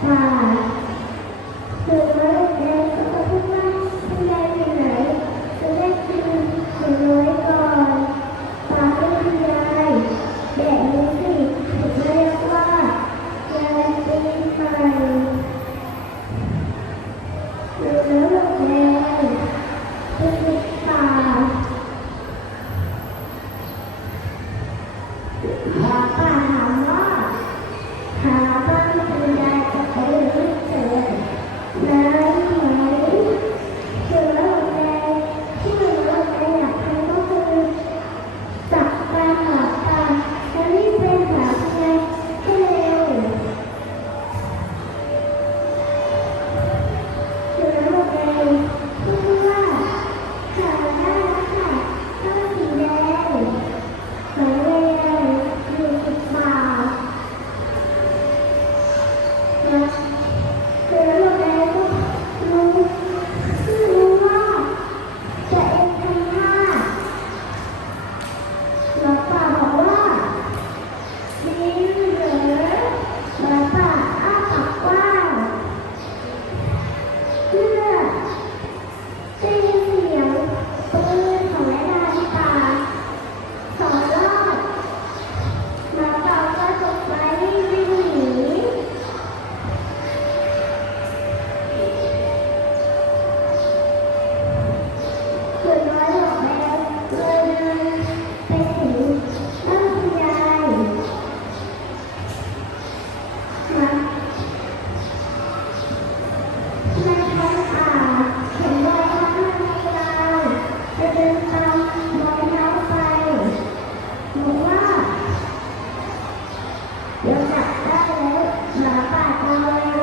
Wow. 有两个人，小把刀。